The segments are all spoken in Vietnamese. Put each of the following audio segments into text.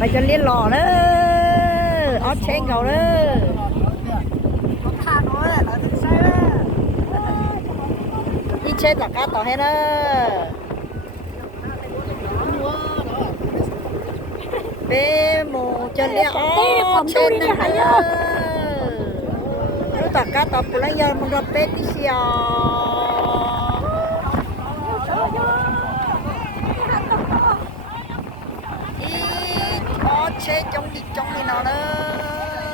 phải cho liên lò đó ót chen cầu đó Tha nói là nó thích sai đó. đi chơi là cá tỏ hết đó bê mù cho liên ót chen này hay đó lúc tỏ cá tỏ phụ lấy giờ mình gặp bê tí xìa ít xe chen trong đi trong đi nó đó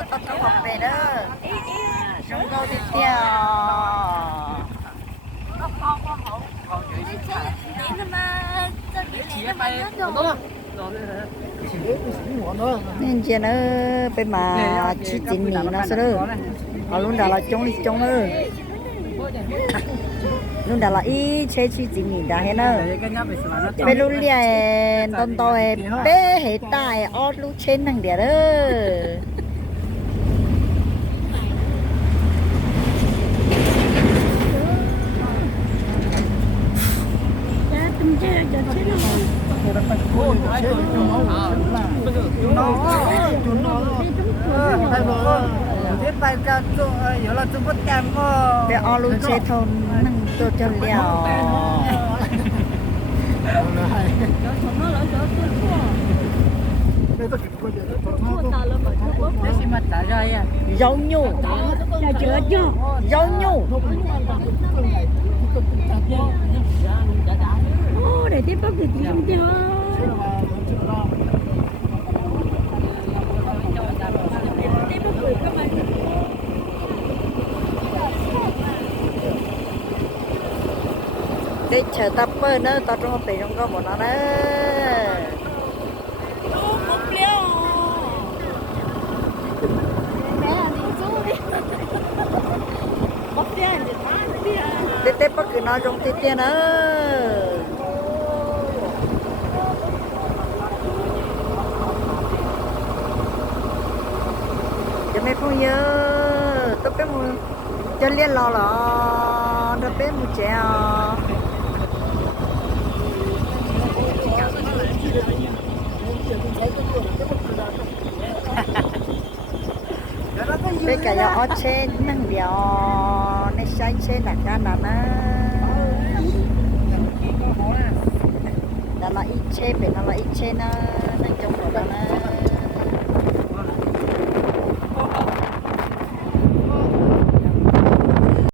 tao tao học về đó chúng câu tiếp theo à. nên chị nó bên mà chỉ chính mình nó sẽ đó, ở luôn đã là trong đi trong nữa luôn đó là ý chế chỉ chính mình đã hết nữa bên luôn liền tông tôi bé hệ tài ở lúc trên thằng địa đó Thế tay ra chỗ giờ là chỗ. Bất kèm có. bé ở lúc trên thôn năng tôi cho liều mặt trả ra ya. dấu nhu. Dấu nhu. Để tiếp tục thì tìm cho để chờ tập bơ nữa, tao trong bị trong có một nó đó. Để tiếp bất cứ nói trong tiếp tiền nữa. Cho mấy phong nhớ tôi biết một cho liên lo lo tôi biết một chèo à. Bây giờ ở trên năng điều này sai trên, là cái nào nè đó là ít trên bên đó là ít trên nó nó trong đó nè